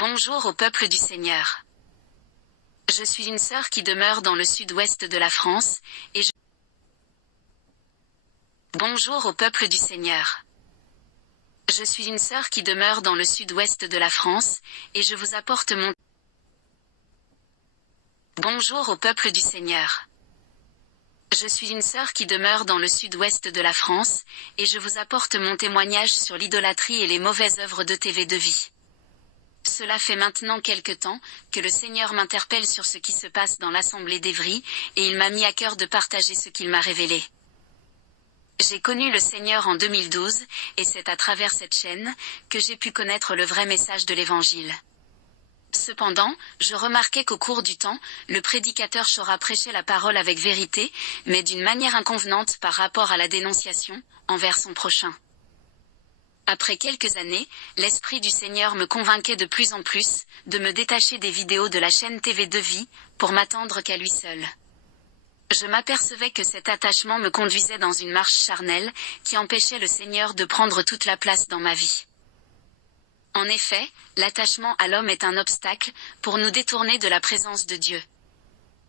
Bonjour au peuple du Seigneur. Je suis une sœur qui demeure dans le sud-ouest de la France, et je... Bonjour au peuple du Seigneur. Je suis une sœur qui demeure dans le sud-ouest de la France, et je vous apporte mon... Bonjour au peuple du Seigneur. Je suis une sœur qui demeure dans le sud-ouest de la France, et je vous apporte mon témoignage sur l'idolâtrie et les mauvaises œuvres de TV de vie. Cela fait maintenant quelque temps que le Seigneur m'interpelle sur ce qui se passe dans l'assemblée d'Évry, et il m'a mis à cœur de partager ce qu'il m'a révélé. J'ai connu le Seigneur en 2012, et c'est à travers cette chaîne que j'ai pu connaître le vrai message de l'Évangile. Cependant, je remarquais qu'au cours du temps, le prédicateur Chora prêchait la parole avec vérité, mais d'une manière inconvenante par rapport à la dénonciation envers son prochain. Après quelques années, l'Esprit du Seigneur me convainquait de plus en plus de me détacher des vidéos de la chaîne TV de vie pour m'attendre qu'à lui seul. Je m'apercevais que cet attachement me conduisait dans une marche charnelle qui empêchait le Seigneur de prendre toute la place dans ma vie. En effet, l'attachement à l'homme est un obstacle pour nous détourner de la présence de Dieu.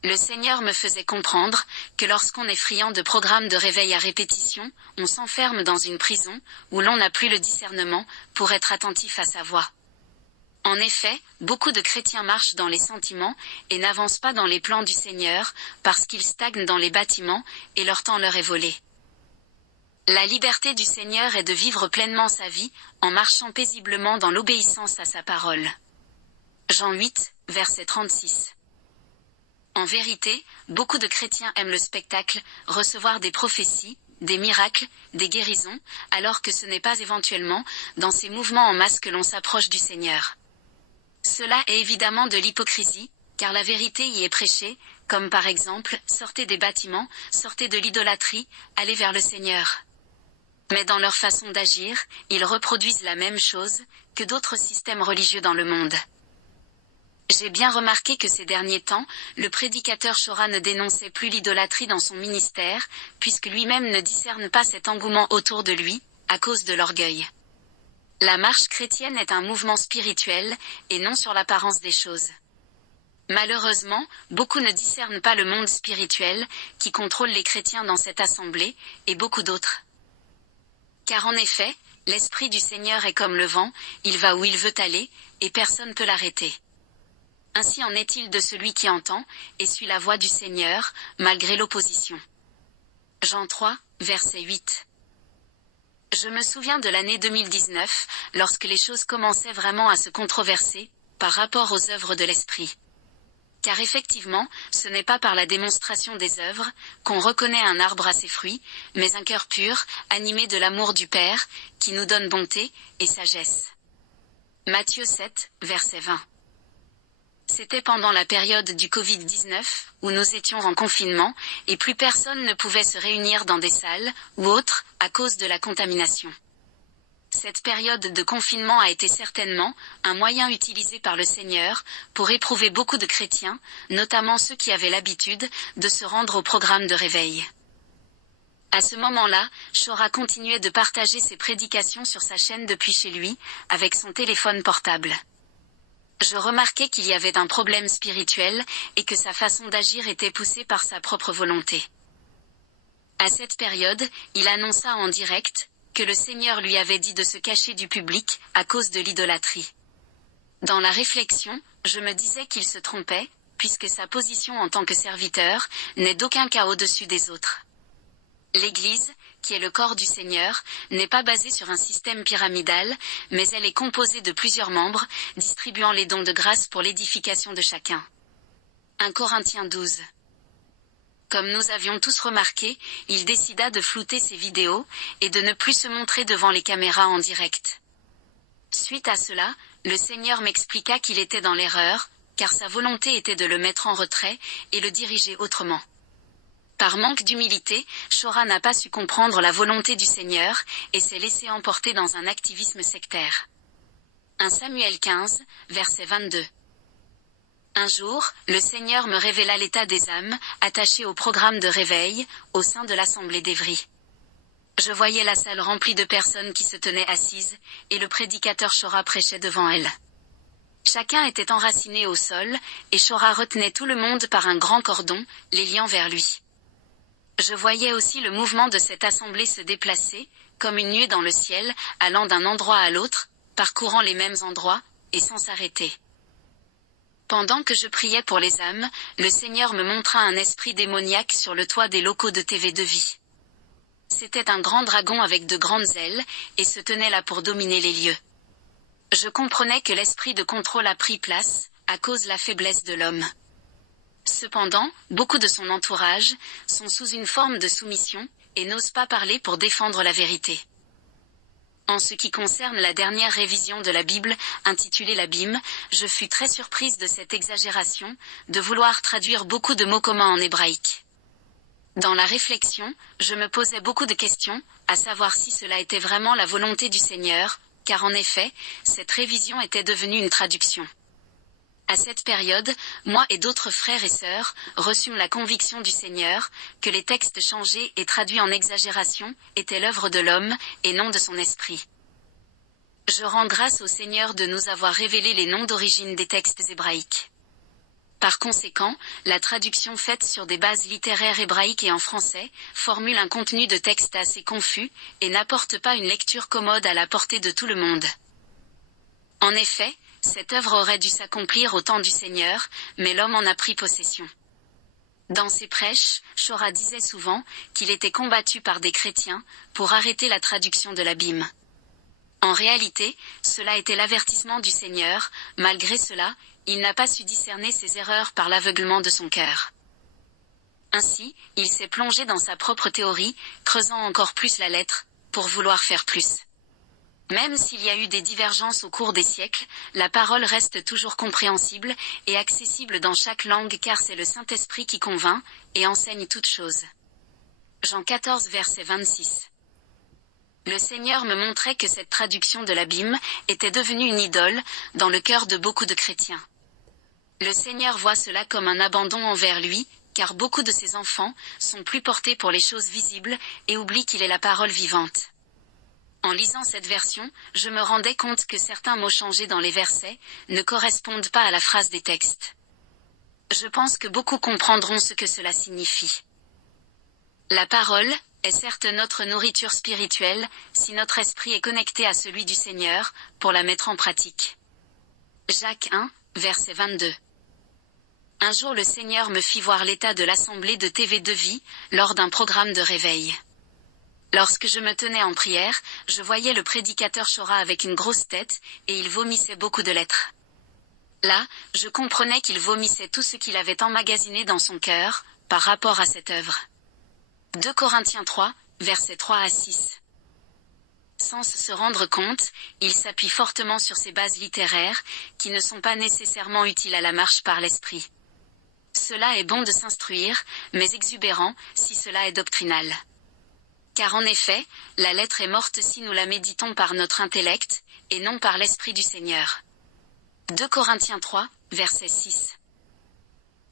Le Seigneur me faisait comprendre que lorsqu'on est friand de programmes de réveil à répétition, on s'enferme dans une prison où l'on n'a plus le discernement pour être attentif à sa voix. En effet, beaucoup de chrétiens marchent dans les sentiments et n'avancent pas dans les plans du Seigneur parce qu'ils stagnent dans les bâtiments et leur temps leur est volé. La liberté du Seigneur est de vivre pleinement sa vie en marchant paisiblement dans l'obéissance à sa parole. Jean 8, verset 36. En vérité, beaucoup de chrétiens aiment le spectacle, recevoir des prophéties, des miracles, des guérisons, alors que ce n'est pas éventuellement dans ces mouvements en masse que l'on s'approche du Seigneur. Cela est évidemment de l'hypocrisie, car la vérité y est prêchée, comme par exemple, sortez des bâtiments, sortez de l'idolâtrie, allez vers le Seigneur. Mais dans leur façon d'agir, ils reproduisent la même chose que d'autres systèmes religieux dans le monde. J'ai bien remarqué que ces derniers temps, le prédicateur Chora ne dénonçait plus l'idolâtrie dans son ministère, puisque lui-même ne discerne pas cet engouement autour de lui, à cause de l'orgueil. La marche chrétienne est un mouvement spirituel, et non sur l'apparence des choses. Malheureusement, beaucoup ne discernent pas le monde spirituel, qui contrôle les chrétiens dans cette assemblée, et beaucoup d'autres. Car en effet, l'Esprit du Seigneur est comme le vent, il va où il veut aller, et personne ne peut l'arrêter. Ainsi en est-il de celui qui entend, et suit la voix du Seigneur, malgré l'opposition. Jean 3, verset 8. Je me souviens de l'année 2019, lorsque les choses commençaient vraiment à se controverser, par rapport aux œuvres de l'Esprit. Car effectivement, ce n'est pas par la démonstration des œuvres, qu'on reconnaît un arbre à ses fruits, mais un cœur pur, animé de l'amour du Père, qui nous donne bonté, et sagesse. Matthieu 7, verset 20. C'était pendant la période du Covid-19, où nous étions en confinement, et plus personne ne pouvait se réunir dans des salles, ou autres, à cause de la contamination. Cette période de confinement a été certainement un moyen utilisé par le Seigneur pour éprouver beaucoup de chrétiens, notamment ceux qui avaient l'habitude de se rendre au programme de réveil. À ce moment-là, Chora continuait de partager ses prédications sur sa chaîne depuis chez lui, avec son téléphone portable. Je remarquais qu'il y avait un problème spirituel, et que sa façon d'agir était poussée par sa propre volonté. À cette période, il annonça en direct que le Seigneur lui avait dit de se cacher du public à cause de l'idolâtrie. Dans la réflexion, je me disais qu'il se trompait, puisque sa position en tant que serviteur n'est d'aucun cas au-dessus des autres. L'Église, qui est le corps du Seigneur, n'est pas basée sur un système pyramidal, mais elle est composée de plusieurs membres, distribuant les dons de grâce pour l'édification de chacun. 1 Corinthiens 12. Comme nous avions tous remarqué, il décida de flouter ses vidéos, et de ne plus se montrer devant les caméras en direct. Suite à cela, le Seigneur m'expliqua qu'il était dans l'erreur, car sa volonté était de le mettre en retrait, et le diriger autrement. Par manque d'humilité, Chora n'a pas su comprendre la volonté du Seigneur, et s'est laissé emporter dans un activisme sectaire. 1 Samuel 15, verset 22. Un jour, le Seigneur me révéla l'état des âmes, attachées au programme de réveil, au sein de l'assemblée d'Évry. Je voyais la salle remplie de personnes qui se tenaient assises, et le prédicateur Chora prêchait devant elles. Chacun était enraciné au sol, et Shora retenait tout le monde par un grand cordon, les liant vers lui. Je voyais aussi le mouvement de cette assemblée se déplacer, comme une nuée dans le ciel, allant d'un endroit à l'autre, parcourant les mêmes endroits, et sans s'arrêter. Pendant que je priais pour les âmes, le Seigneur me montra un esprit démoniaque sur le toit des locaux de TV de vie. C'était un grand dragon avec de grandes ailes, et se tenait là pour dominer les lieux. Je comprenais que l'esprit de contrôle a pris place, à cause de la faiblesse de l'homme. Cependant, beaucoup de son entourage sont sous une forme de soumission, et n'osent pas parler pour défendre la vérité. En ce qui concerne la dernière révision de la Bible, intitulée l'Abîme, je fus très surprise de cette exagération, de vouloir traduire beaucoup de mots communs en hébraïque. Dans la réflexion, je me posais beaucoup de questions, à savoir si cela était vraiment la volonté du Seigneur, car en effet, cette révision était devenue une traduction. À cette période, moi et d'autres frères et sœurs, reçûmes la conviction du Seigneur, que les textes changés et traduits en exagération, étaient l'œuvre de l'homme, et non de son esprit. Je rends grâce au Seigneur de nous avoir révélé les noms d'origine des textes hébraïques. Par conséquent, la traduction faite sur des bases littéraires hébraïques et en français, formule un contenu de texte assez confus, et n'apporte pas une lecture commode à la portée de tout le monde. En effet, cette œuvre aurait dû s'accomplir au temps du Seigneur, mais l'homme en a pris possession. Dans ses prêches, Shora disait souvent qu'il était combattu par des chrétiens pour arrêter la traduction de l'Abîme. En réalité, cela était l'avertissement du Seigneur, malgré cela, il n'a pas su discerner ses erreurs par l'aveuglement de son cœur. Ainsi, il s'est plongé dans sa propre théorie, creusant encore plus la lettre, pour vouloir faire plus. Même s'il y a eu des divergences au cours des siècles, la parole reste toujours compréhensible et accessible dans chaque langue car c'est le Saint-Esprit qui convainc et enseigne toutes choses. Jean 14 verset 26. Le Seigneur me montrait que cette traduction de l'Abîme était devenue une idole dans le cœur de beaucoup de chrétiens. Le Seigneur voit cela comme un abandon envers lui, car beaucoup de ses enfants sont plus portés pour les choses visibles et oublient qu'il est la parole vivante. En lisant cette version, je me rendais compte que certains mots changés dans les versets ne correspondent pas à la phrase des textes. Je pense que beaucoup comprendront ce que cela signifie. La parole est certes notre nourriture spirituelle, si notre esprit est connecté à celui du Seigneur, pour la mettre en pratique. Jacques 1, verset 22. Un jour le Seigneur me fit voir l'état de l'assemblée de TV de vie, lors d'un programme de réveil. Lorsque je me tenais en prière, je voyais le prédicateur Shora avec une grosse tête, et il vomissait beaucoup de lettres. Là, je comprenais qu'il vomissait tout ce qu'il avait emmagasiné dans son cœur, par rapport à cette œuvre. 2 Corinthiens 3, versets 3 à 6. Sans se rendre compte, il s'appuie fortement sur ces bases littéraires, qui ne sont pas nécessairement utiles à la marche par l'esprit. Cela est bon de s'instruire, mais exubérant, si cela est doctrinal. Car en effet, la lettre est morte si nous la méditons par notre intellect, et non par l'Esprit du Seigneur. 2 Corinthiens 3, verset 6.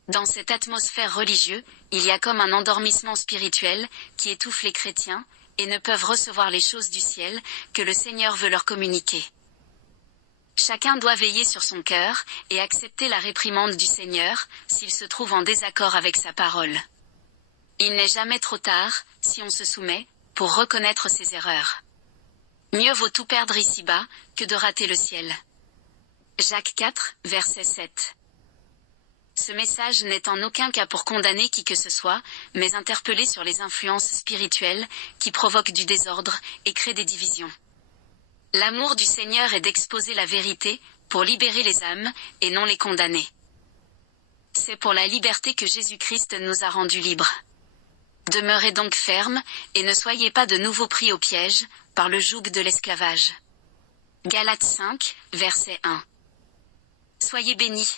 Dans cette atmosphère religieuse, il y a comme un endormissement spirituel, qui étouffe les chrétiens, et ne peuvent recevoir les choses du ciel, que le Seigneur veut leur communiquer. Chacun doit veiller sur son cœur, et accepter la réprimande du Seigneur, s'il se trouve en désaccord avec sa parole. Il n'est jamais trop tard, si on se soumet, pour reconnaître ses erreurs. Mieux vaut tout perdre ici-bas, que de rater le ciel. Jacques 4, verset 7. Ce message n'est en aucun cas pour condamner qui que ce soit, mais interpeller sur les influences spirituelles, qui provoquent du désordre, et créent des divisions. L'amour du Seigneur est d'exposer la vérité, pour libérer les âmes, et non les condamner. C'est pour la liberté que Jésus-Christ nous a rendus libres. Demeurez donc fermes, et ne soyez pas de nouveau pris au piège, par le joug de l'esclavage. Galates 5, verset 1. Soyez bénis.